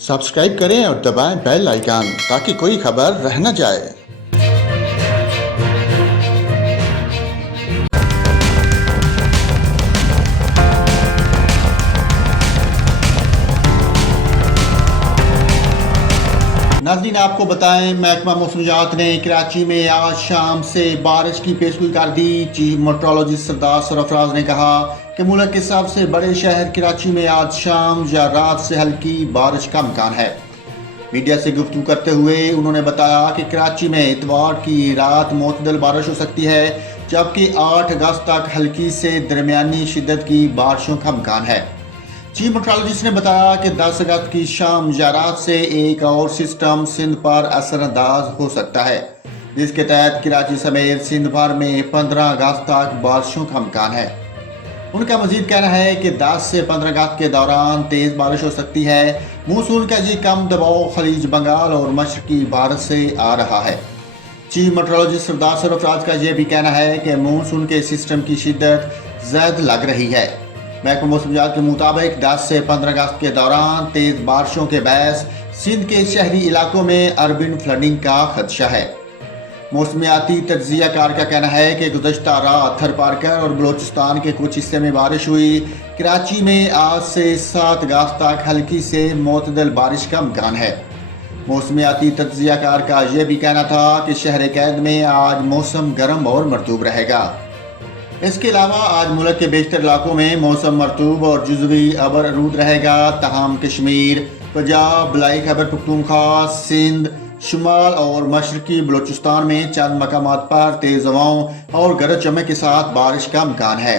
Subscribe करें और दबाएं बेल आइकन ताकि कोई खबर रह न जाए। नाज़रीन, आपको बताएं, महकमा मौसमियात ने कराची में आज शाम से बारिश की पेशगोई कर दी। चीफ मेट्रोलॉजिस्ट सरदार सरफराज ने कहा कि मुल्क के सबसे बड़े शहर कराची में आज शाम या रात से हल्की बारिश का इम्कान है। मीडिया से गुफ्तगू करते हुए उन्होंने बताया कि कराची में इतवार की रात मुतदल बारिश हो सकती है, जबकि 8 अगस्त तक हल्की से दरमियानी शिद्दत की बारिशों का इम्कान है। चीफ मेट्रोलॉजिस्ट ने बताया कि 10 अगस्त की शाम या रात से एक और सिस्टम सिंध पर असरअंदाज हो सकता है, जिसके तहत कराची समेत सिंध भर में 15 अगस्त तक बारिशों का इम्कान है। उनका मजीद कहना है कि 10 से 15 अगस्त के दौरान तेज़ बारिश हो सकती है। मानसून का ये कम दबाव खलीज बंगाल और मशरकी भारत से आ रहा है। चीफ मेट्रोलॉजिस्ट सरदार सरफराज का यह भी कहना है कि मानसून के सिस्टम की शिद्दत ज़्यादा लग रही है। महकमा मौसमियात के मुताबिक 10 से 15 अगस्त के दौरान तेज़ बारिशों के बायस सिंध के शहरी इलाकों में अर्बन फ्लडिंग का खदशा है। मौसमियाती तज्ज़ियाकार का कहना है कि गुज़श्ता रात थर पारकर और बलोचिस्तान के कुछ हिस्से में बारिश हुई। कराची में आज से 7 अगस्त तक हल्की से मुतदल बारिश का इम्कान है। मौसमियाती तज्ज़ियाकार का यह भी कहना था कि शहर कैद में आज मौसम गर्म और मरतूब रहेगा। इसके अलावा आज मुल्क के बेशतर इलाकों में मौसम मरतूब और जुज़वी अबर आलूद रहेगा। तहम कश्मीर, पंजाब, बलाई खैबर पख्तूनख्वा, सिंध, शुमाल और मशरकी बलोचिस्तान में चंद मकामात पर तेज़ हवाओं और गरज चमक के साथ बारिश का इम्कान है।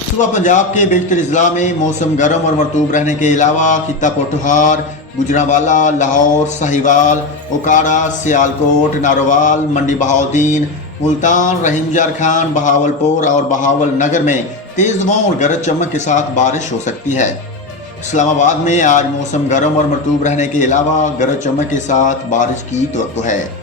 सुबह पंजाब के बेशतर अजला में मौसम गर्म और मरतूब रहने के अलावा खित्ता पोठहार, गुजरांवाला, लाहौर, साहिवाल, ओकाड़ा, सियालकोट, नारोवाल, मंडी बहाउद्दीन, मुल्तान, रहीम यार खान, बहावलपुर और बहावल नगर में तेज़ हवाओं और गरज चमक के साथ बारिश हो सकती है। इस्लामाबाद में आज मौसम गर्म और मरतूब रहने के अलावा गरज चमक के साथ बारिश की तवक्को है।